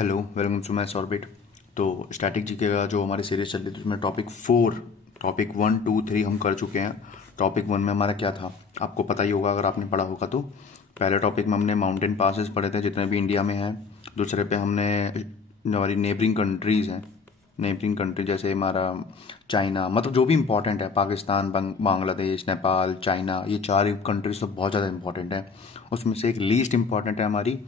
Hello, welcome to my sorbit. तो static GK का जो हमारी सीरीज चल रही थी उसमें टॉपिक 1, 2, 3 हम कर चुके हैं। टॉपिक 1 में हमारा क्या था आपको पता ही होगा अगर आपने पढ़ा होगा तो। पहले टॉपिक में हमने माउंटेन पासेस पढ़े थे जितने भी इंडिया में हैं। दूसरे पे हमने जो हमारी नेबरिंग कंट्रीज़ हैं, नेबरिंग कंट्री जैसे हमारा चाइना, मतलब जो भी इंपॉर्टेंट है, पाकिस्तान, बांग्लादेश, नेपाल, चाइना, ये चार कंट्रीज तो बहुत ज़्यादा इंपॉर्टेंट है। उसमें से एक लीस्ट इंपॉर्टेंट है हमारी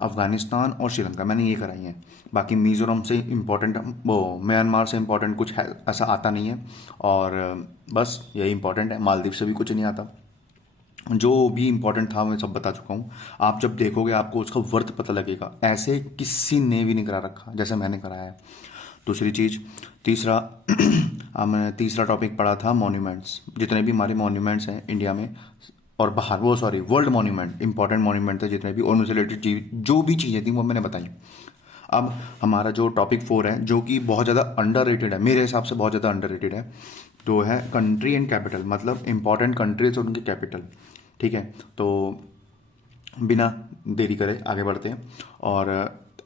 अफगानिस्तान और श्रीलंका, मैंने ये कराई हैं। बाकी मिज़ोरम से इम्पोर्टेंट, वो म्यांमार से इम्पोर्टेंट कुछ है ऐसा आता नहीं है। और बस यही इम्पोर्टेंट है, मालदीव से भी कुछ नहीं आता। जो भी इम्पोर्टेंट था मैं सब बता चुका हूँ। आप जब देखोगे आपको उसका वर्थ पता लगेगा, ऐसे किसी ने भी नहीं करा रखा जैसे मैंने कराया है। दूसरी चीज़, तीसरा हमने तीसरा टॉपिक पढ़ा था मॉन्यूमेंट्स, जितने भी हमारे मॉन्यूमेंट्स हैं इंडिया में और बाहर, वो sorry world monument, important monument थे जितने भी, उनसे रिलेटेड जो भी चीज़ें थी वो मैंने बताई। अब हमारा जो टॉपिक 4 है, जो कि बहुत ज़्यादा अंडररेटेड है, मेरे हिसाब से बहुत ज़्यादा अंडररेटेड है, तो है कंट्री एंड कैपिटल, मतलब इंपॉर्टेंट कंट्रीज और उनकी कैपिटल। ठीक है, तो बिना देरी करे आगे बढ़ते हैं। और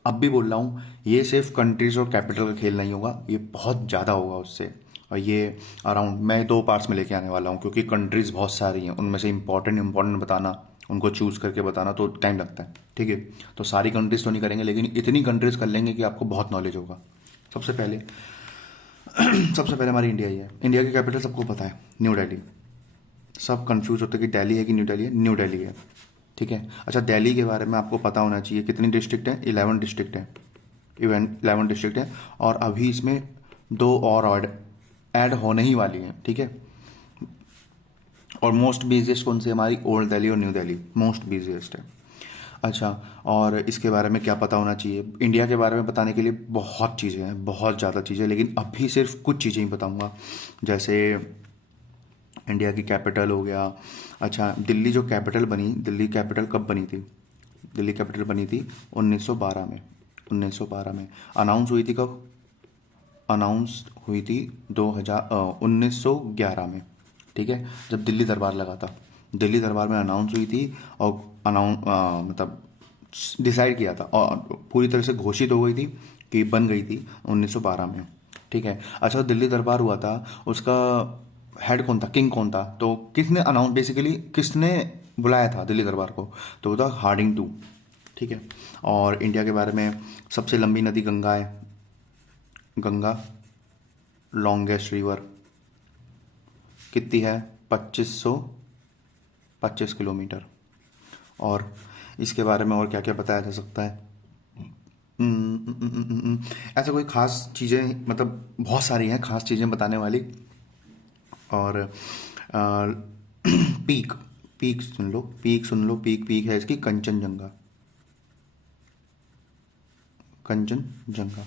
अब भी बोल रहा हूँ, ये सिर्फ कंट्रीज और कैपिटल का खेल नहीं होगा, ये बहुत ज़्यादा होगा उससे। और ये अराउंड मैं 2 पार्ट्स में लेके आने वाला हूँ, क्योंकि कंट्रीज़ बहुत सारी हैं, उनमें से इंपॉर्टेंट बताना, उनको चूज़ करके बताना तो टाइम लगता है। ठीक है, तो सारी कंट्रीज़ तो नहीं करेंगे, लेकिन इतनी कंट्रीज़ कर लेंगे कि आपको बहुत नॉलेज होगा। सबसे पहले सबसे पहले हमारी इंडिया ही है। इंडिया की कैपिटल सबको पता है, न्यू दिल्ली। सब कंफ्यूज होते हैं कि दिल्ली है कि न्यू दिल्ली है, न्यू दिल्ली है। ठीक है, अच्छा दिल्ली के बारे में आपको पता होना चाहिए कितनी डिस्ट्रिक्ट है, 11 डिस्ट्रिक्ट है। इवन 11 डिस्ट्रिक्ट है, और अभी इसमें दो और ऐड होने ही वाली हैं। ठीक है, और मोस्ट बिजिएस्ट कौन सी है हमारी, ओल्ड दिल्ली और न्यू दिल्ली मोस्ट बिजिएस्ट है। अच्छा, और इसके बारे में क्या पता होना चाहिए, इंडिया के बारे में बताने के लिए बहुत चीज़ें हैं, बहुत ज़्यादा चीज़ें, लेकिन अभी सिर्फ कुछ चीज़ें ही बताऊंगा। जैसे इंडिया की कैपिटल हो गया। अच्छा, दिल्ली जो कैपिटल बनी, दिल्ली कैपिटल कब बनी थी, दिल्ली कैपिटल बनी थी 1912 में। 1912 में अनाउंस हुई थी कब, अनाउंस हुई थी 1911 में। ठीक है, जब दिल्ली दरबार लगा था, दिल्ली दरबार में अनाउंस हुई थी। और अनाउंस मतलब डिसाइड किया था और पूरी तरह से घोषित हो गई थी कि बन गई थी 1912 में। ठीक है, अच्छा, दिल्ली दरबार हुआ था, उसका हेड कौन था, किंग कौन था, तो किसने अनाउंस, बेसिकली किसने बुलाया था दिल्ली दरबार को, तो वो था हार्डिंग टू। ठीक है, और इंडिया के बारे में सबसे लंबी नदी गंगा है, गंगा लॉन्गेस्ट रिवर कितनी है, 2525 किलोमीटर। और इसके बारे में और क्या क्या बताया जा सकता है, ऐसा कोई खास चीज़ें, मतलब बहुत सारी हैं खास चीज़ें बताने वाली। और पीक, पीक सुन लो, पीक सुन लो, पीक पीक है इसकी कंचनजंगा, कंचनजंगा,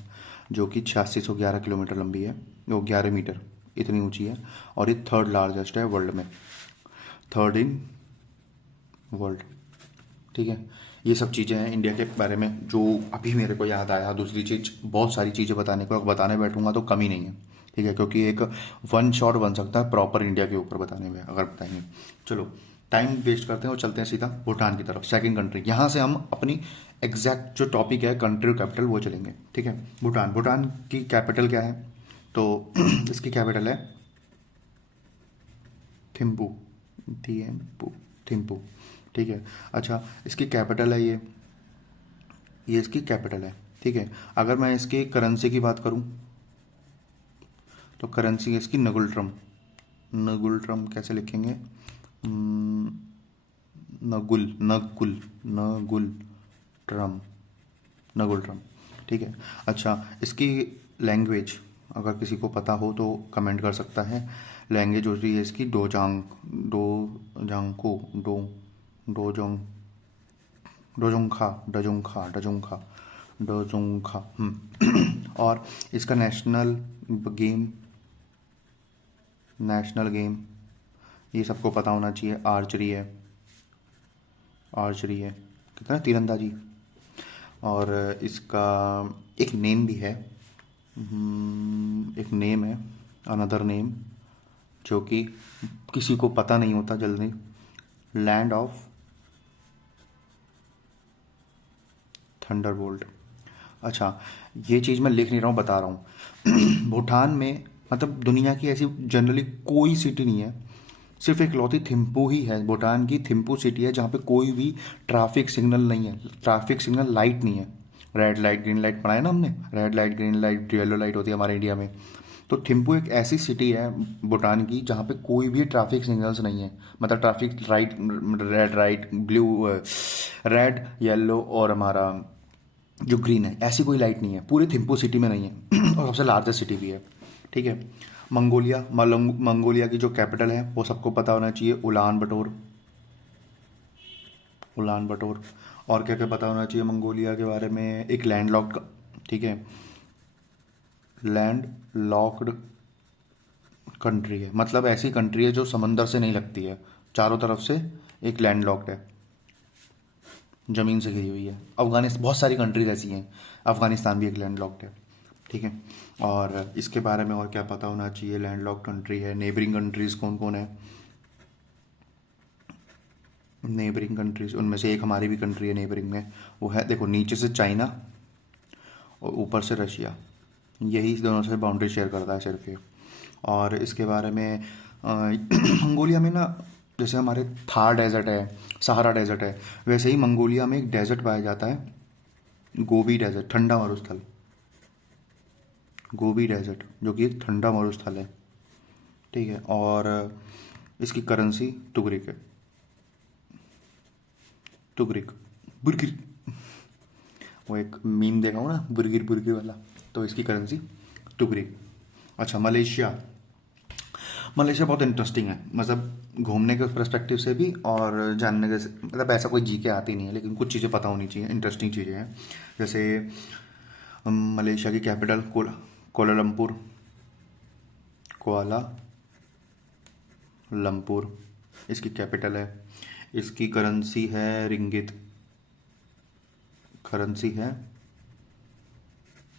जो कि 8611 किलोमीटर लंबी है, वो 11 मीटर इतनी ऊंची है। और ये थर्ड लार्जेस्ट है वर्ल्ड में, थर्ड इन वर्ल्ड। ठीक है, ये सब चीज़ें हैं इंडिया के बारे में जो अभी मेरे को याद आया। दूसरी चीज़, बहुत सारी चीज़ें बताने को, बताने बैठूंगा तो कमी नहीं है। ठीक है, क्योंकि एक वन शॉट बन सकता है प्रॉपर इंडिया के ऊपर बताने में अगर बताएंगे। चलो, टाइम वेस्ट करते हैं और चलते हैं सीधा भूटान की तरफ, सेकंड कंट्री। यहाँ से हम अपनी एग्जैक्ट जो टॉपिक है कंट्री कैपिटल वो चलेंगे। ठीक है, भूटान, भूटान की कैपिटल क्या है, तो इसकी कैपिटल है थिम्पू, थिम्पू, थिम्पू। ठीक है, अच्छा, इसकी कैपिटल है ये इसकी कैपिटल है। ठीक है, अगर मैं इसकी करेंसी की बात करूं, तो करेंसी है इसकी नगुल ट्रम। नगुल ट्रम कैसे लिखेंगे, नगुल नगुल नगुल ट्रम, नगुल ट्रम। ठीक है, अच्छा, इसकी लैंग्वेज अगर किसी को पता हो तो कमेंट कर सकता है। लैंग्वेज होती है इसकी डोजांग, डोजांको, डोजोंग, डोजोंखा, डजोंखा, डजोंखा, डोजोंखा। और इसका गेम नेशनल गेम ये सबको पता होना चाहिए, आर्चरी है, आर्चरी है, कितना है, तीरंदाजी। और इसका एक नेम भी है, एक नेम है, अनदर नेम, जो कि किसी को पता नहीं होता जल्दी, लैंड ऑफ थंडरबोल्ट। अच्छा, ये चीज़ मैं लिख नहीं रहा हूँ, बता रहा हूँ। भूटान में मतलब दुनिया की ऐसी जनरली कोई सिटी नहीं है, सिर्फ इकलौती थिम्पू ही है, भूटान की थिम्पू सिटी है जहाँ पे कोई भी ट्रैफिक सिग्नल नहीं है, ट्रैफिक सिग्नल लाइट नहीं है। रेड लाइट ग्रीन लाइट पढ़ा है ना हमने, red light green light yellow light होती है हमारे इंडिया में। तो थिम्पू एक ऐसी सिटी है भूटान की जहाँ पे कोई भी ट्रैफिक सिग्नल्स नहीं है, मतलब traffic right, red right blue, red yellow और हमारा जो ग्रीन है, ऐसी कोई लाइट नहीं है, पूरे थिम्पू सिटी में नहीं है। और सबसे लार्जेस्ट सिटी भी है। ठीक है। मंगोलिया की जो कैपिटल है वो सबको पता होना चाहिए, उलान बटोर। उलान बटोर। और क्या क्या पता होना चाहिए मंगोलिया के बारे में, एक लैंड लॉक्ड, ठीक है, लैंड लॉक्ड कंट्री है, मतलब ऐसी कंट्री है जो समंदर से नहीं लगती है, चारों तरफ से एक लैंड लॉक्ड है, ज़मीन से घिरी हुई है। अफगानिस्तान, बहुत सारी कंट्रीज ऐसी हैं, अफगानिस्तान भी एक लैंड लॉक्ड है। ठीक है। और इसके बारे में और क्या पता होना चाहिए, लैंड लॉक्ड कंट्री है। नेबरिंग कंट्रीज कौन कौन है, नेबरिंग कंट्रीज उनमें से एक हमारी भी कंट्री है नेबरिंग में, वो है देखो, नीचे से चाइना और ऊपर से रशिया, यही दोनों से बाउंड्री शेयर करता है सिर्फ ये। और इसके बारे में मंगोलिया में ना, जैसे हमारे थार डेजर्ट है, सहारा डेजर्ट है, वैसे ही मंगोलिया में एक डेजर्ट पाया जाता है, गोबी डेजर्ट, ठंडा मरुस्थल, गोबी डेजर्ट, जो कि एक ठंडा मरुस्थल है। ठीक है। और इसकी करेंसी तुगरिक है, तुगरिक, बुर्गिर, वो एक मीम देखा हूँ ना, बुर्गिर बुर्गिर वाला, तो इसकी करेंसी तुगरिक। अच्छा, मलेशिया। मलेशिया बहुत इंटरेस्टिंग है, मतलब घूमने के पर्सपेक्टिव से भी और जानने के मतलब ऐसा कोई जी के आती नहीं है, लेकिन कुछ चीज़ें पता होनी चाहिए, इंटरेस्टिंग चीज़ें हैं। जैसे मलेशिया की कैपिटल कोलालमपुर, कोला लंपुर इसकी कैपिटल है। इसकी करेंसी है रिंगित, करेंसी है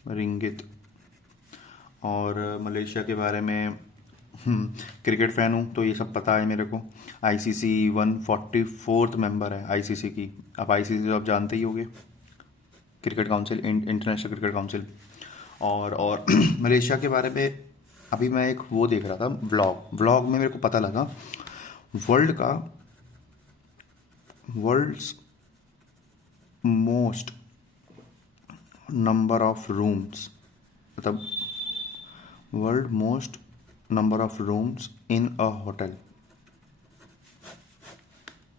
रिंगित। और मलेशिया के बारे में, क्रिकेट फ़ैन हूँ तो ये सब पता है मेरे को। आईसीसी 144th मेंबर है आईसीसी की। अब आईसीसी तो आप जानते ही होंगे, cricket council, international cricket council. और मलेशिया के बारे में अभी मैं एक वो देख रहा था, व्लॉग में मेरे को पता लगा, world's most number of rooms, मतलब world most number of rooms in a hotel,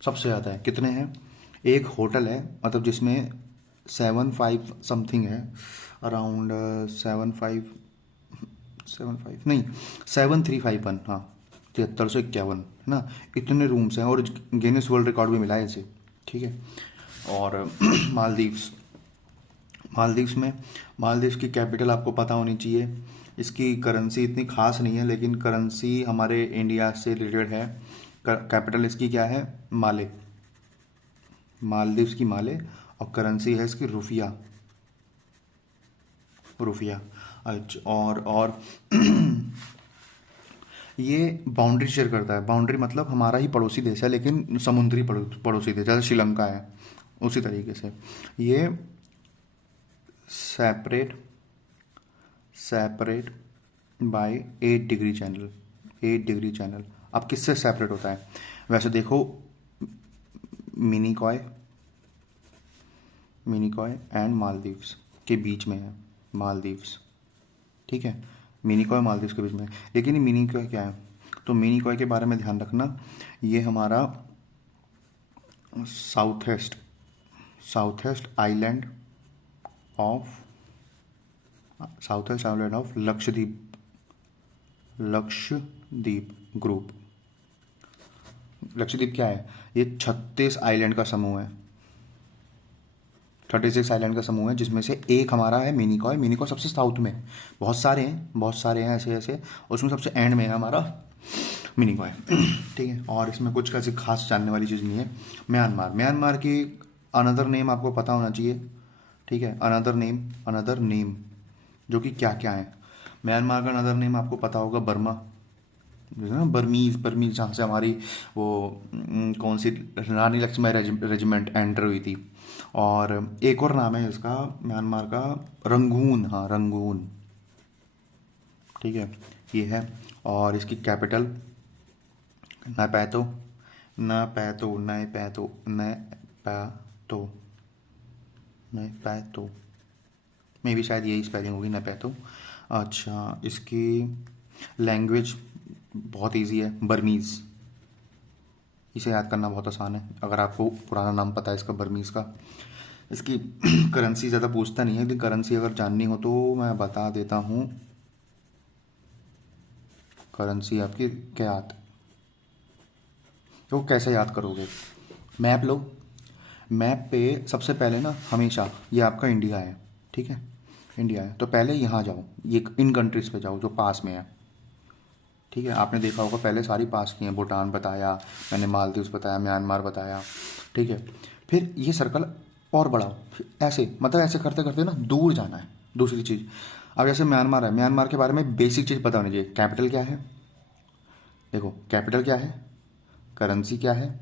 सबसे ज़्यादा है, कितने हैं? एक होटल है मतलब जिसमें 75 समथिंग है, अराउंड 75 नहीं 7351, हाँ 7351 है ना, इतने रूम्स हैं और गिनीज वर्ल्ड रिकॉर्ड भी मिला है इसे। ठीक है। और मालदीव्स, मालदीव्स की कैपिटल आपको पता होनी चाहिए। इसकी करेंसी इतनी खास नहीं है, लेकिन करेंसी हमारे इंडिया से रिलेटेड है। कैपिटल इसकी क्या है? माले, मालदीव्स की माले। और करेंसी है इसकी रुफिया, रुफिया। अच्छा, और ये बाउंड्री शेयर करता है, बाउंड्री मतलब हमारा ही पड़ोसी देश है, लेकिन समुद्री पड़ोसी देश, जैसे श्रीलंका है उसी तरीके से ये separate by 8 degree channel, 8 degree channel. अब किससे सेपरेट होता है? वैसे देखो, मिनिकॉय एंड मालदीव्स के बीच में है मालदीव्स। ठीक है, मिनिकॉय मालदीव्स के बीच में है। लेकिन ये मिनिकॉय क्या है? तो मिनिकॉय के बारे में ध्यान रखना, ये हमारा south west island of Lakshadweep group. Lakshadweep क्या है? ये 36 आइलैंड का समूह है, 36 आइलैंड का समूह है, जिसमें से एक हमारा है मिनिकॉय। मिनिकॉय सबसे साउथ में, बहुत सारे हैं ऐसे ऐसे, उसमें सबसे एंड में है हमारा मिनिकॉय। ठीक है। और इसमें कुछ ऐसी खास जानने वाली चीज़ नहीं है। म्यांमार की अनदर नेम आपको पता होना चाहिए। ठीक है, अनदर नेम जो कि क्या क्या है। म्यांमार का अनदर नेम आपको पता होगा, बर्मा, जैसे ना बर्मीज जहाँ से हमारी वो कौन सी रानी लक्ष्मीबाई रेजिमेंट एंटर हुई थी, और एक और नाम है इसका म्यांमार का, रंगून, हाँ रंगून, ठीक है, ये है। और इसकी कैपिटल नैपैतो, नैपैतो, नैपैतो, नैपैतो, नैपैतो, मे भी शायद यही स्पेलिंग होगी, नैपैतो। अच्छा, इसकी लैंग्वेज बहुत इजी है, बर्मीज़। इसे याद करना बहुत आसान है अगर आपको पुराना नाम पता है इसका, बर्मीज़ का। इसकी करेंसी ज़्यादा पूछता नहीं है, लेकिन करेंसी अगर जाननी हो तो मैं बता देता हूँ। करेंसी आपकी क्या याद, तो कैसे याद करोगे? मैप लो, मैप पे सबसे पहले ना हमेशा ये आपका इंडिया है, ठीक है, इंडिया है, तो पहले यहाँ जाओ, ये इन कंट्रीज़ पे जाओ जो पास में है, ठीक है। आपने देखा होगा पहले सारी पास की हैं, भूटान बताया मैंने, मालदीव्स बताया, म्यांमार बताया, ठीक है। फिर ये सर्कल और बढ़ाओ, फिर ऐसे मतलब ऐसे करते करते ना दूर जाना है। दूसरी चीज़, अब जैसे म्यांमार है, म्यांमार के बारे में बेसिक चीज़ पता होनी चाहिए। कैपिटल क्या है, देखो कैपिटल क्या है, करेंसी क्या है,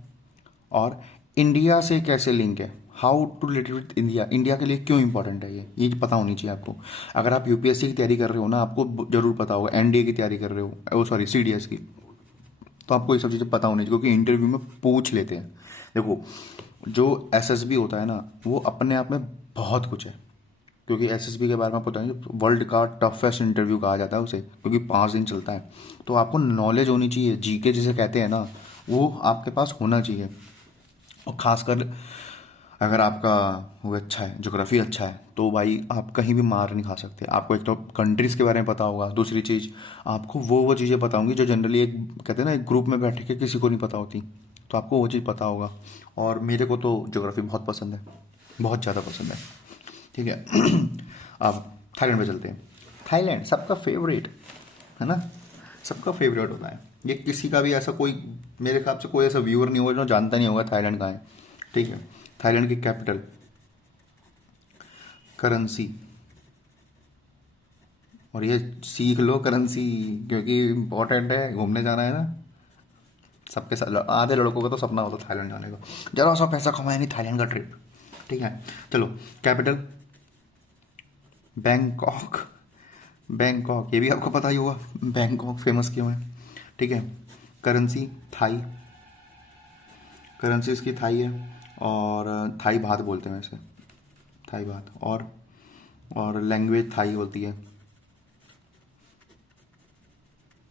और इंडिया से कैसे लिंक है, how to related with India, India के लिए क्यों इंपॉर्टेंट है, ये पता होनी चाहिए आपको। अगर आप यूपीएससी की तैयारी कर रहे हो ना, आपको जरूर पता होगा, एनडीए की तैयारी कर रहे हो, ओ सॉरी सीडीएस की, तो आपको ये सब चीज़ें पता होनी चाहिए, क्योंकि इंटरव्यू में पूछ लेते हैं। देखो, जो एसएसबी होता है ना, वो अपने आप में बहुत कुछ है, क्योंकि एसएसबी के बारे में पता नहीं, वर्ल्ड का टफेस्ट इंटरव्यू कहा जाता है उसे, क्योंकि 5 दिन चलता है। तो आपको नॉलेज होनी चाहिए, जीके जिसे कहते हैं ना, वो आपके पास होना चाहिए। और ख़ासकर अगर आपका वो अच्छा है, ज्योग्राफी अच्छा है, तो भाई आप कहीं भी मार नहीं खा सकते। आपको एक तो कंट्रीज़ के बारे में पता होगा, दूसरी चीज़ आपको वो चीज़ें पता होंगी जो जनरली एक कहते हैं ना, एक ग्रुप में बैठ के किसी को नहीं पता होती, तो आपको वो चीज़ पता होगा। और मेरे को तो ज्योग्राफी बहुत पसंद है, बहुत ज़्यादा पसंद है, ठीक है। अब थाईलैंड पे चलते हैं। थाईलैंड सबका फेवरेट है ना, सबका फेवरेट होता है ये। किसी का भी ऐसा कोई, मेरे ख्याल से कोई ऐसा व्यूअर नहीं होगा जो जानता नहीं होगा थाईलैंड कहाँ है, ठीक है। थाईलैंड की कैपिटल, करेंसी, और ये सीख लो करेंसी, क्योंकि इम्पोर्टेंट है, घूमने जाना है ना। सबके साथ आधे लड़कों का तो सपना होता है थाईलैंड जाने का, जरा सा पैसा कमाया नहीं, थाईलैंड का ट्रिप, ठीक है। चलो, कैपिटल बैंकॉक, बैंकॉक ये भी आपको पता ही होगा, बैंकॉक फेमस क्यों है, ठीक है। करेंसी थाई, करेंसी इसकी थाई है, और थाई बात बोलते हैं वैसे, थाई बात। और लैंग्वेज थाई होती है।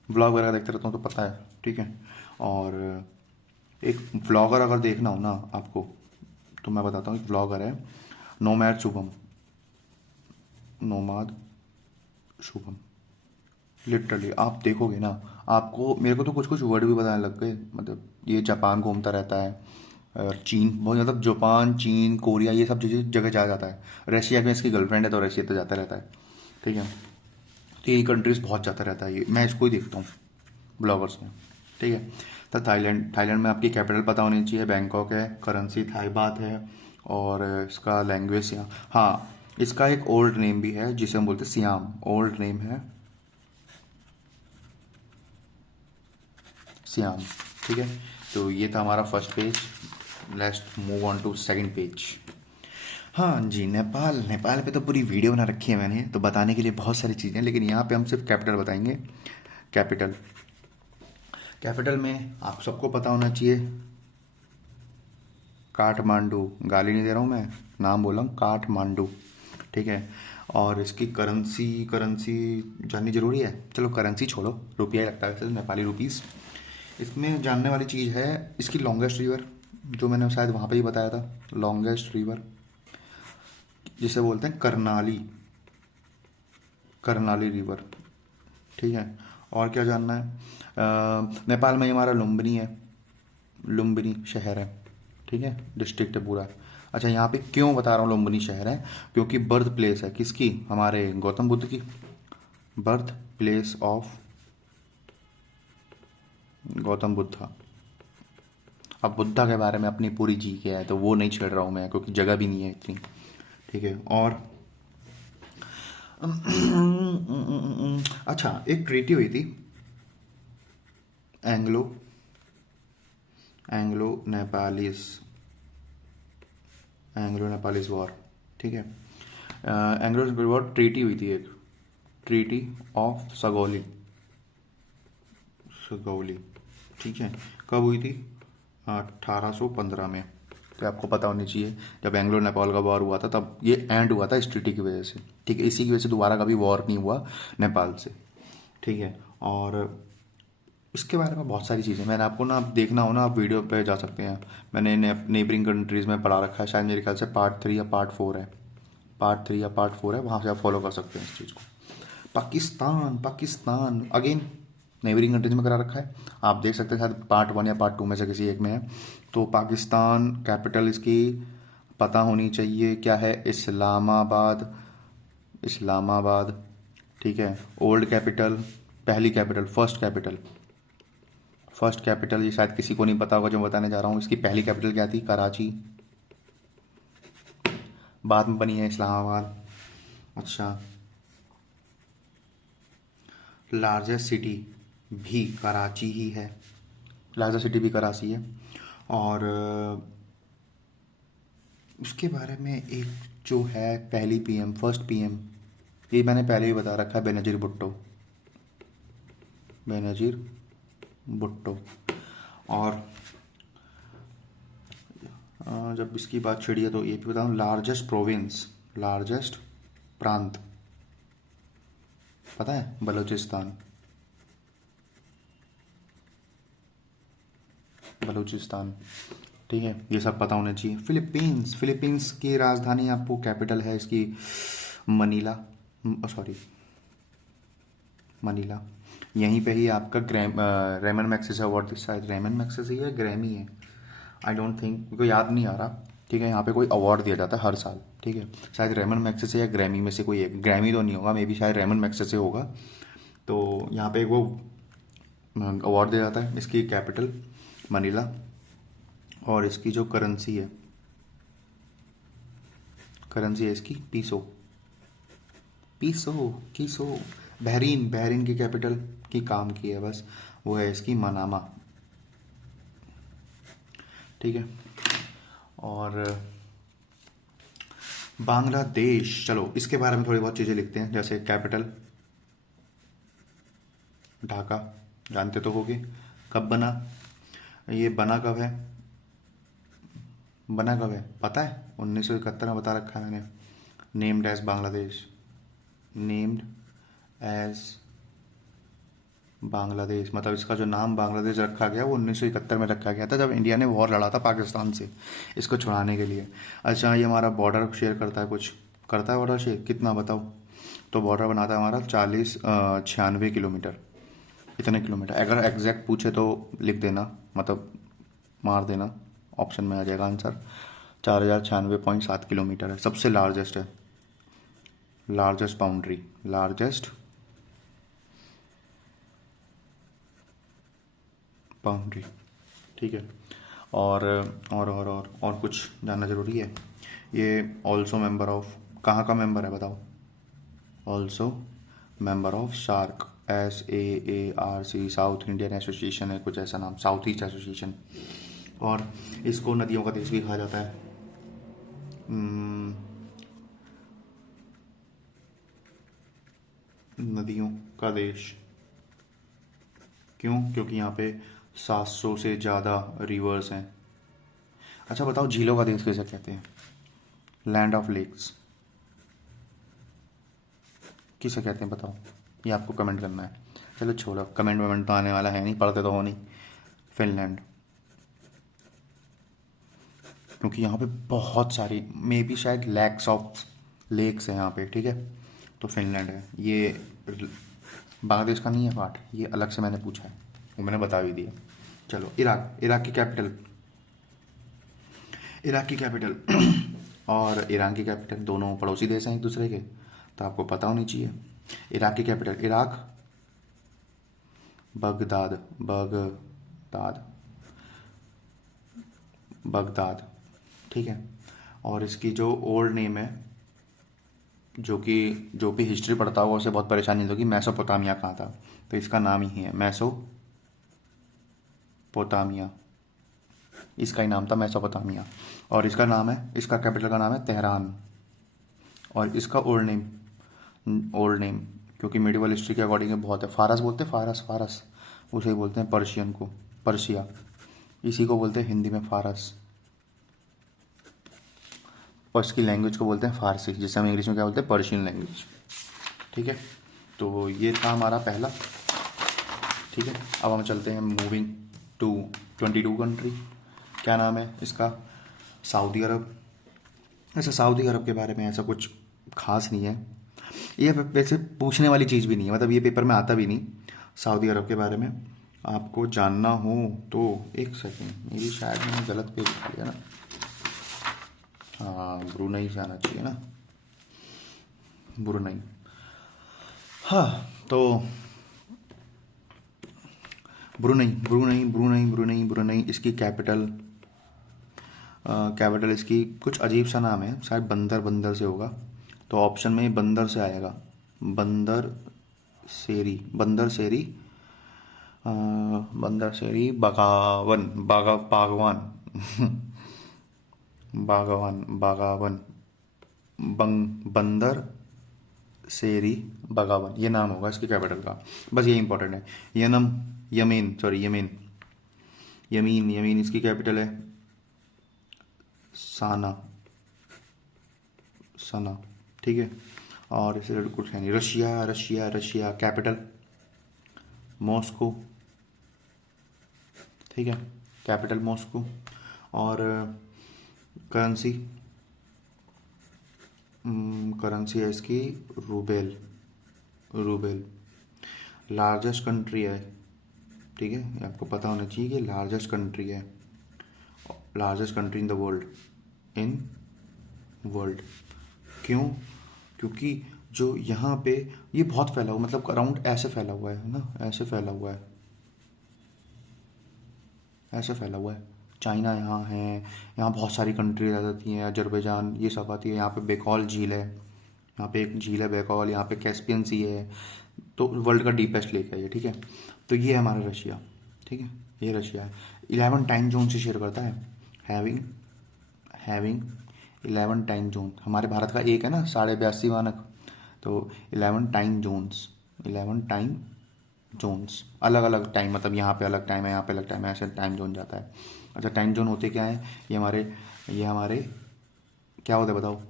व्लॉग वगैरह देखते रहता हूँ तो पता है, ठीक है। और एक व्लॉगर अगर देखना हो ना आपको, तो मैं बताता हूँ, एक व्लॉगर है, नोमैड शुभम, नोमाद शुभम, लिटरली आप देखोगे ना, आपको, मेरे को तो कुछ कुछ वर्ड भी बताने लग गए, मतलब ये जापान घूमता रहता है, और चीन बहुत, मतलब जापान, चीन, कोरिया, ये सब चीज़ें जगह जा जाता है। रशिया में इसकी गर्लफ्रेंड है तो रशिया तो जाता रहता है, ठीक है। तो ये कंट्रीज बहुत जाता रहता है, ये मैं इसको ही देखता हूँ ब्लॉगर्स में, ठीक है। तो थाईलैंड, थाईलैंड में आपकी कैपिटल पता होनी चाहिए, बैंकॉक है, करेंसी थाई बात है, और इसका लैंग्वेज यहाँ, हाँ इसका एक ओल्ड नेम भी है जिसे हम बोलते हैं सियाम, ओल्ड नेम है सियाम, ठीक है। तो ये था हमारा first page, let's move on to second page. हाँ जी, नेपाल, नेपाल पे तो पूरी वीडियो बना रखी है मैंने, तो बताने के लिए बहुत सारी चीज़ें, लेकिन यहाँ पे हम सिर्फ कैपिटल बताएंगे। कैपिटल, कैपिटल में आप सबको पता होना चाहिए, काठमांडू, गाली नहीं दे रहा हूँ मैं, नाम बोला हूँ काठमांडू, ठीक है। और इसकी करेंसी, करेंसी जाननी ज़रूरी है, चलो करेंसी छोड़ो, रुपया ही लगता है वैसे, नेपाली रुपीस। इसमें जानने वाली चीज़ है इसकी लॉन्गेस्ट रिवर, जो मैंने शायद वहाँ पे ही बताया था, लॉन्गेस्ट रिवर जिसे बोलते हैं करनाली, करनाली रिवर, ठीक है। और क्या जानना है, नेपाल में ही हमारा लुम्बिनी है, लुम्बिनी शहर है, ठीक है, डिस्ट्रिक्ट है पूरा। अच्छा, यहाँ पे क्यों बता रहा हूँ लुम्बिनी शहर है, क्योंकि बर्थ प्लेस है किसकी, हमारे गौतम बुद्ध की, birth place of Gautam Buddha. अब बुद्धा के बारे में अपनी पूरी जी के है, तो वो नहीं छेड़ रहा हूँ मैं, क्योंकि जगह भी नहीं है इतनी, ठीक है। और अच्छा, एक ट्रीटी हुई थी, Anglo, Anglo Nepalese, Anglo Nepalese war, ठीक है। एंग्लो नेपाली वॉर ट्रीटी हुई थी एक, ट्रीटी ऑफ सगौली, सगौली, ठीक है। कब हुई थी? 1815 में। तो आपको पता होनी चाहिए जब एंग्लो नेपाल का वॉर हुआ था तब ये एंड हुआ था इस ट्रीटी की वजह से, ठीक है। इसी की वजह से दोबारा कभी वॉर नहीं हुआ नेपाल से, ठीक है। और इसके बारे में बहुत सारी चीज़ें मैंने आपको ना, आप देखना हो ना, आप वीडियो पे जा सकते हैं। मैंने नेबरिंग कंट्रीज़ में पढ़ा रखा है, शायद मेरे ख्याल से पार्ट 3 या पार्ट 4 है, पार्ट 3 या पार्ट 4 है, वहाँ से आप फॉलो कर सकते हैं इस चीज़ को। Pakistan, Pakistan again neighbouring countries में करा रखा है, आप देख सकते हैं, शायद पार्ट 1 या पार्ट 2 में से किसी एक में है। तो पाकिस्तान कैपिटल इसकी पता होनी चाहिए, क्या है? इस्लामाबाद, इस्लामाबाद, ठीक है। ओल्ड कैपिटल, पहली capital, first capital, first capital ये शायद किसी को नहीं पता होगा जो बताने जा रहा हूँ। इसकी पहली कैपिटल क्या थी? कराची, बाद में बनी है इस्लामाबाद। अच्छा, लार्जेस्ट सिटी भी कराची ही है, लार्जेस्ट सिटी भी कराची है। और उसके बारे में एक जो है पहली पीएम, फर्स्ट पीएम, ये मैंने पहले ही बता रखा है, बेनजीर भुट्टो, बेनजीर भुट्टो। और जब इसकी बात छिड़ी है तो ये भी बताऊँ, लार्जेस्ट प्रोविंस, लार्जेस्ट प्रांत पता है? बलूचिस्तान, बलूचिस्तान, ठीक है। ये सब पता होना चाहिए। फिलीपींस, फिलीपींस की राजधानी, आपको कैपिटल है इसकी मनीला, सॉरी मनीला। यहीं पे ही आपका रेमन मैग्सेसे अवार्ड, शायद रेमन मैग्सेसे ही है, ग्रैमी है, आई डोंट थिंक, मेरे को याद नहीं आ रहा, ठीक है। यहाँ पे कोई अवार्ड दिया जाता है हर साल, ठीक है। शायद रेमन मैग्सेसे या ग्रैमी में से कोई एक, ग्रैमी तो नहीं होगा, मे बी शायद रेमन मैग्सेसे होगा। तो यहाँ पे वो अवार्ड दिया जाता है। इसकी कैपिटल मनीला, और इसकी जो करेंसी है, करेंसी है इसकी पीसो, पीसो, कीसो। बहरीन, बहरीन की कैपिटल की काम की है बस, वो है इसकी मनामा, ठीक है। और बांग्लादेश, चलो इसके बारे में थोड़ी बहुत चीज़ें लिखते हैं। जैसे कैपिटल ढाका, जानते तो होगे। कब बना? ये बना कब है? बना कब है पता है? 1971 में बता रखा है मैंने। Named as Bangladesh, named as Bangladesh, मतलब इसका जो नाम बांग्लादेश रखा गया वो 1971 में रखा गया था, जब इंडिया ने वॉर लड़ा था पाकिस्तान से इसको छुड़ाने के लिए। अच्छा, ये हमारा बॉर्डर शेयर करता है, कुछ करता है बॉर्डर शेयर, कितना बताओ? तो बॉर्डर बनाता है हमारा 96 किलोमीटर, इतने किलोमीटर। अगर एग्जैक्ट पूछे तो लिख देना, मतलब मार देना, ऑप्शन में आ जाएगा आंसर। 4096.7 किलोमीटर है, सबसे लार्जेस्ट है, लार्जेस्ट बाउंड्री, लार्जेस्ट बाउंड्री, ठीक है। और कुछ जानना ज़रूरी है। ये ऑल्सो मेंबर ऑफ, कहाँ का मेंबर है बताओ? Also member of SAARC, SAARC, South Indian association है कुछ ऐसा नाम, साउथ ईस्ट एसोसिएशन। और इसको नदियों का देश भी कहा जाता है। नदियों का देश क्यों? क्योंकि यहाँ पे 700 से ज़्यादा रिवर्स हैं। अच्छा बताओ, झीलों का देश किसे कहते हैं? लैंड ऑफ लेक्स किसे कहते हैं बताओ? ये आपको कमेंट करना है। चलो छोड़ो, कमेंट वमेंट तो आने वाला है नहीं, पढ़ते तो हो नहीं। फिनलैंड, क्योंकि यहाँ पे बहुत सारी, मे बी शायद लैक्स ऑफ लेक्स हैं यहाँ पे, ठीक है। तो फिनलैंड है। ये बांग्लादेश का नहीं है पार्ट, ये अलग से मैंने पूछा है, वो मैंने बता भी दिया। चलो इराक, इराक की कैपिटल, इराक की कैपिटल और ईरान की कैपिटल दोनों पड़ोसी देश हैं एक दूसरे के, तो आपको पता होनी चाहिए। इराक की capital, Iraq Baghdad, Baghdad, Baghdad, ठीक है। और इसकी जो ओल्ड नेम है, जो भी हिस्ट्री पढ़ता होगा उसे बहुत परेशानी होगी, मैसोपोटामिया कहाँ था, तो इसका नाम ही है मैसोपोटामिया, इसका ही नाम था मैसोपोटामिया। और इसका नाम है, इसका कैपिटल का नाम है तेहरान। और इसका ओल्ड नेम क्योंकि मेडिवल हिस्ट्री के अकॉर्डिंग बहुत है, फारस बोलते हैं, फारस फारस उसे ही बोलते हैं, पर्शियन को पर्शिया, इसी को बोलते हैं हिंदी में फारस। और इसकी लैंग्वेज को बोलते हैं फारसी, जिसे हम इंग्लिश में क्या बोलते हैं, पर्शियन लैंग्वेज। ठीक है, तो ये था हमारा पहला। ठीक है, अब हम चलते हैं मूविंग टू 22 कंट्री। क्या नाम है इसका, सऊदी अरब। ऐसा सऊदी अरब के बारे में ऐसा कुछ खास नहीं है, ये वैसे पूछने वाली चीज़ भी नहीं है, मतलब ये पेपर में आता भी नहीं। सऊदी अरब के बारे में आपको जानना हो तो एक सेकेंड, मेरी शायद मैंने गलत पेज लिया ना, हाँ ब्रुनई से आना चाहिए ना, ब्रुनई। हाँ तो ब्रुनई इसकी कैपिटल इसकी कुछ अजीब सा नाम है, शायद बंदर से होगा, तो ऑप्शन में बंदर से आएगा, बंदर सेरी बागवान बागावन बंदर सेरी बागावन, ये नाम होगा इसकी कैपिटल का, बस ये इंपॉर्टेंट है। यमीन इसकी कैपिटल है साना। ठीक है, और इसे कुछ है नहीं। Russia capital Moscow. ठीक है, कैपिटल मॉस्को। और करेंसी है इसकी रूबेल। लार्जेस्ट कंट्री है, ठीक है, ये आपको पता होना चाहिए कि largest country in the world. क्यों? क्योंकि जो यहाँ पे ये बहुत फैला हुआ, मतलब अराउंड ऐसे फैला हुआ है ना, ऐसे फैला हुआ है। चाइना यहाँ है, यहाँ बहुत सारी कंट्रीज आ जाती हैं, अजरबैजान ये सब आती है। यहाँ पे बेकॉल झील है, यहाँ पे एक झील है बेकॉल, यहाँ पे कैस्पियन सी है, तो वर्ल्ड का डीपेस्ट लेक है ये। ठीक है, तो ये है हमारा रशिया। ठीक है, ये रशिया है। 11 टाइम जोन से शेयर करता है, हैविंग 11 टाइम जोन। हमारे भारत का एक है ना 82.5 मानक, तो 11 टाइम जोन्स अलग अलग टाइम, मतलब यहाँ पे अलग टाइम है, यहाँ पे अलग टाइम है, ऐसे टाइम जोन जाता है। अच्छा, टाइम जोन होते क्या है, ये हमारे क्या होता है बताओ,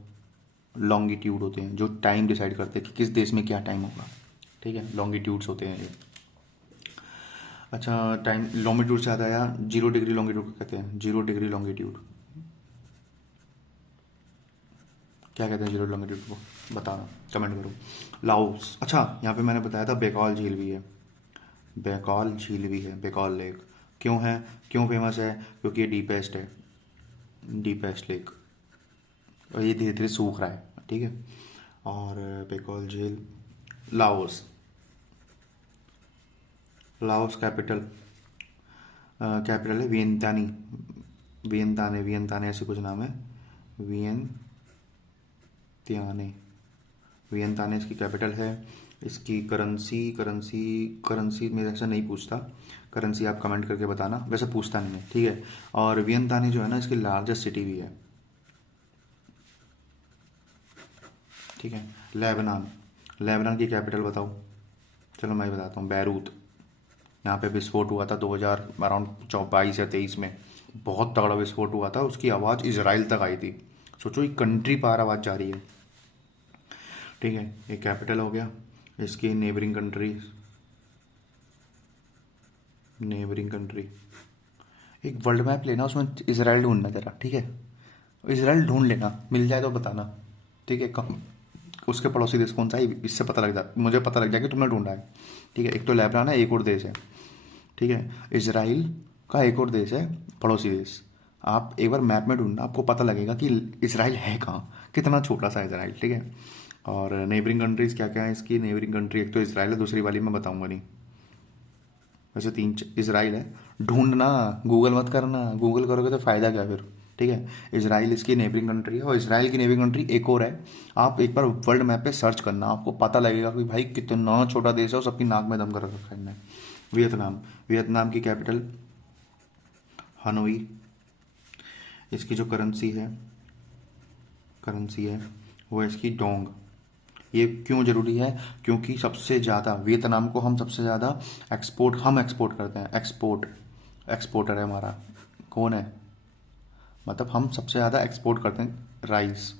लॉन्गिट्यूड होते हैं जो टाइम डिसाइड करते हैं कि किस देश में क्या टाइम होगा। ठीक है, लॉन्गिट्यूड्स होते हैं ये। अच्छा, टाइम लॉन्गिट्यूड से आता है यार, 0 डिग्री लॉन्गिट्यूड को कहते हैं, 0 डिग्री लॉन्गिट्यूड क्या कहते हैं, 0 लॉन्गिट्यूड को बताना, कमेंट करो। लाओस। अच्छा, यहाँ पे मैंने बताया था बेकॉल झील भी है, बेकॉल लेक। क्यों फेमस है? क्योंकि ये डीपेस्ट लेक, और ये धीरे धीरे सूख रहा है। ठीक है, और बेकॉल झील। लाओस कैपिटल है वियंताने ऐसे कुछ नाम है, वियंताने इसकी कैपिटल है। इसकी करेंसी मेरे ऐसा नहीं पूछता, करेंसी आप कमेंट करके बताना, वैसे पूछता नहीं है। ठीक है, और वियंताने जो है ना, इसकी लार्जेस्ट सिटी भी है। ठीक है, लेबनान की कैपिटल बताओ, चलो मैं बताता हूँ, बैरूत। यहाँ पे विस्फोट हुआ था 2000 अराउंड 22 या 23 में, बहुत तगड़ा विस्फोट हुआ था, उसकी आवाज़ इजराइल तक आई थी। सोचो, एक कंट्री पार आवाज़ जा रही है। ठीक है, ये कैपिटल हो गया। इसकी नेबरिंग कंट्री, एक वर्ल्ड मैप लेना, उसमें इजराइल ढूंढना जरा। ठीक है, इजराइल ढूंढ लेना, मिल जाए तो बताना। ठीक है, उसके पड़ोसी देश कौन सा है, इससे मुझे पता लग जाए कि तुमने ढूंढा है। ठीक है, एक तो लेबनान है, एक और देश है। ठीक है, इजराइल का एक और देश है पड़ोसी देश। आप एक बार मैप में ढूंढना, आपको पता लगेगा कि इजराइल है कहाँ, कितना छोटा सा इजराइल। ठीक है, और नेबरिंग कंट्रीज़ क्या क्या है इसकी, नेबरिंग कंट्री एक तो इजराइल है, दूसरी वाली मैं बताऊंगा नहीं, वैसे इजराइल है। ढूंढना, गूगल मत करना, गूगल करोगे तो फ़ायदा क्या फिर। ठीक है, इजराइल इसकी नेबरिंग कंट्री है, और इजराइल की नेबरिंग कंट्री एक और है। आप एक बार वर्ल्ड मैप पे सर्च करना, आपको पता लगेगा कि भाई कितना छोटा देश है, और सबकी नाक में दम कर रखा है। वियतनाम की कैपिटल हनोई। इसकी जो करेंसी है वो है इसकी डोंग। ये क्यों ज़रूरी है? क्योंकि सबसे ज़्यादा वियतनाम को हम सबसे ज़्यादा एक्सपोर्ट करते हैं। एक्सपोर्टर है हमारा। कौन है? मतलब हम सबसे ज़्यादा एक्सपोर्ट करते हैं राइस।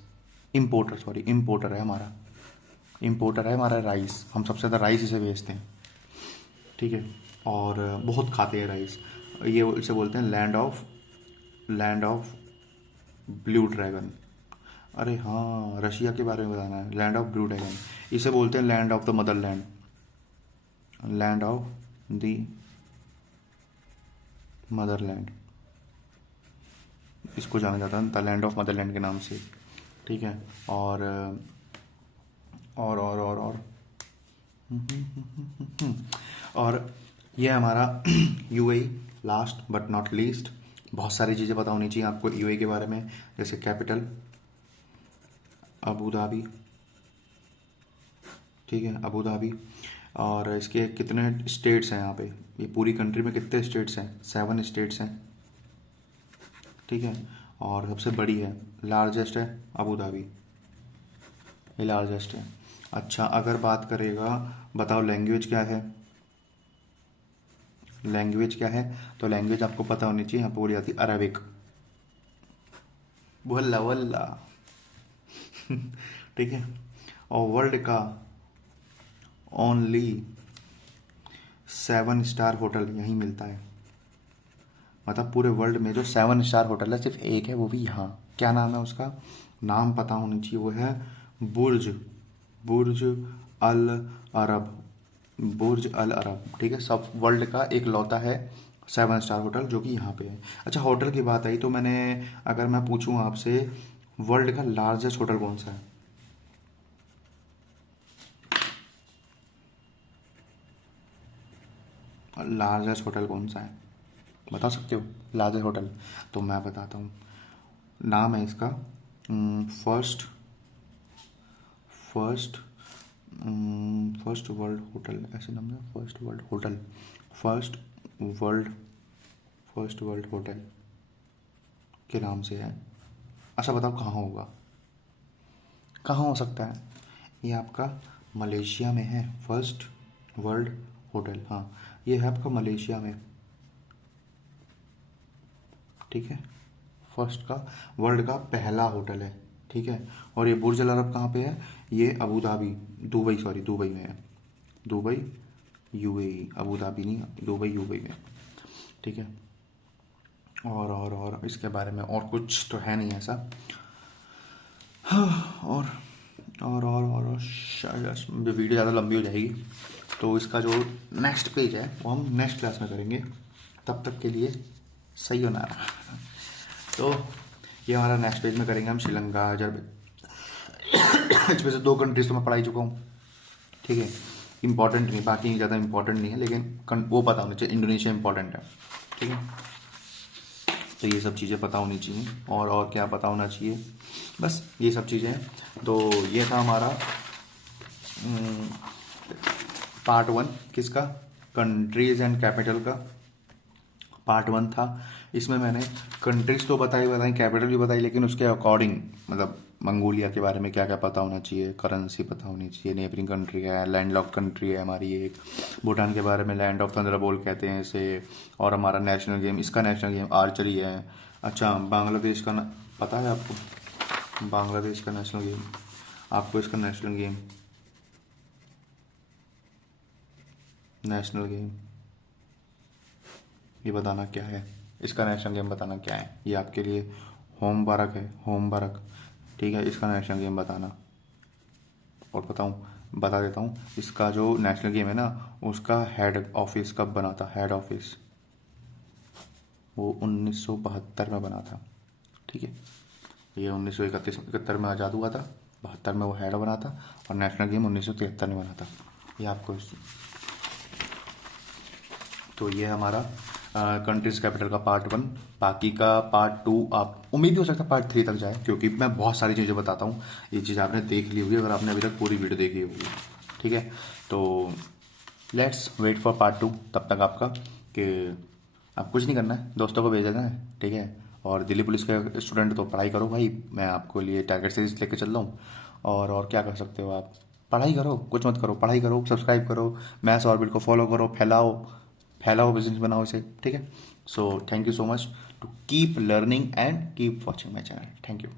इम्पोर्टर है हमारा। राइस। हम सबसे ज़्यादा राइस इसे बेचते हैं, ठीक है। और बहुत खाते हैं राइस। ये इसे बोलते हैं लैंड ऑफ ब्लू ड्रैगन। अरे हाँ, रशिया के बारे में बताना है। लैंड ऑफ ब्लू ड्रैगन, इसे बोलते हैं land of the Motherland. Land of the Motherland, इसको जाना जाता है द लैंड ऑफ मदरलैंड के नाम से, ठीक है। और और और और और और ये हमारा UAE. Last but not least, बहुत सारी चीज़ें पता होनी चाहिए आपको यूएई के बारे में, जैसे कैपिटल अबू धाबी, ठीक है, अबू धाबी। और इसके कितने स्टेट्स हैं यहाँ पे? ये पूरी कंट्री में कितने स्टेट्स हैं? 7 स्टेट्स हैं, ठीक है। और सबसे बड़ी है, लार्जेस्ट है अबू धाबी, ये लार्जेस्ट है। अच्छा, अगर बात करेगा, बताओ लैंग्वेज क्या है? तो लैंग्वेज आपको पता होनी चाहिए। यहाँ पे बोली जाती है अरबिक। वल्ला वल्ला ठीक है। और वर्ल्ड का ओनली 7 स्टार होटल यहीं मिलता है। मतलब पूरे वर्ल्ड में जो 7 स्टार होटल है सिर्फ एक है, वो भी यहाँ। क्या नाम है उसका? नाम पता होनी चाहिए। वो है बुर्ज अल अरब। ठीक है। सब वर्ल्ड का एक लौता है 7 स्टार होटल जो कि यहाँ पे है। अच्छा, होटल की बात आई तो अगर मैं पूछूं आपसे, वर्ल्ड का लार्जेस्ट होटल कौन सा है? लार्जेस्ट होटल कौन सा है, बता सकते हो? लार्जेस्ट होटल तो मैं बताता हूँ। नाम है इसका फर्स्ट वर्ल्ड होटल, ऐसे नाम है। फर्स्ट वर्ल्ड होटल के नाम से है। अच्छा बताओ कहाँ होगा? कहाँ हो सकता है? ये आपका मलेशिया में है, फर्स्ट वर्ल्ड होटल। हाँ, ये है आपका मलेशिया में, ठीक है। फर्स्ट का वर्ल्ड का पहला होटल है, ठीक है। और ये बुर्ज अल अरब कहाँ पे है? ये अबू धाबी, दुबई में है। दुबई यूएई, अबू धाबी नहीं, दुबई यूएई में, ठीक है। और इसके बारे में और कुछ तो है नहीं ऐसा। हाँ, और शायद वीडियो ज़्यादा लंबी हो जाएगी, तो इसका जो नेक्स्ट पेज है वो हम नेक्स्ट क्लास में करेंगे। तब तक के लिए सही होना रहा। तो ये हमारा नेक्स्ट पेज में करेंगे हम श्रीलंका, इसमें से 2 कंट्रीज तो मैं पढ़ा ही चुका हूँ, ठीक है। इंपॉर्टेंट नहीं, बाकी ज़्यादा इंपॉर्टेंट नहीं है, लेकिन वो पता होना चाहिए। इंडोनेशिया इंपॉर्टेंट है, ठीक है। तो ये सब चीज़ें पता होनी चाहिए। और क्या पता होना चाहिए? बस ये सब चीज़ें हैं। तो ये था हमारा पार्ट 1 किसका? कंट्रीज़ एंड कैपिटल का पार्ट 1 था। इसमें मैंने कंट्रीज़ तो बताई, कैपिटल भी बताई, लेकिन उसके अकॉर्डिंग, मतलब मंगोलिया के बारे में क्या क्या पता होना चाहिए, करेंसी पता होनी चाहिए, नेबरिंग कंट्री है, लैंडलॉक्ड कंट्री है हमारी एक। भूटान के बारे में लैंड ऑफ थंडरबोल्ट कहते हैं इसे। और हमारा नेशनल गेम, इसका नेशनल गेम आर्चरी है। अच्छा, बांग्लादेश का पता है आपको? बांग्लादेश का नेशनल गेम, आपको इसका नेशनल गेम ये बताना क्या है? इसका नेशनल गेम बताना क्या है? ये आपके लिए होमवर्क है, होमवर्क, ठीक है। इसका नेशनल गेम बताना। और बता देता हूँ, इसका जो नेशनल गेम है ना, उसका हेड ऑफिस कब बना था? हेड ऑफिस वो 1972 में बना था, ठीक है। ये 1971 में आज़ाद हुआ था, 72 में वो हेड बना था, और नेशनल गेम 1973 में बना था। ये आपको तो ये हमारा कंट्रीज कैपिटल का पार्ट 1। बाकी का पार्ट 2 आप उम्मीद भी हो सकता है पार्ट 3 तक जाए, क्योंकि मैं बहुत सारी चीज़ें बताता हूँ। ये चीज़ आपने देख ली होगी अगर आपने अभी तक पूरी वीडियो देखी होगी, ठीक है। तो लेट्स वेट फॉर पार्ट 2। तब तक आपका कि आप कुछ नहीं करना है, दोस्तों को भेज देना है, ठीक है। और दिल्ली पुलिस के स्टूडेंट तो पढ़ाई करो भाई, मैं आपको लिए टारगेट सीरीज लेके चल रहा हूँ। और क्या कर सकते हो आप, पढ़ाई करो, कुछ मत करो, पढ़ाई करो, सब्सक्राइब करो, मैथ्स ऑर्बिट को फॉलो करो, फैलाओ फैलाओ, बिजनेस बनाओ इसे, ठीक है। So thank you so much to keep learning and keep watching my channel. Thank you.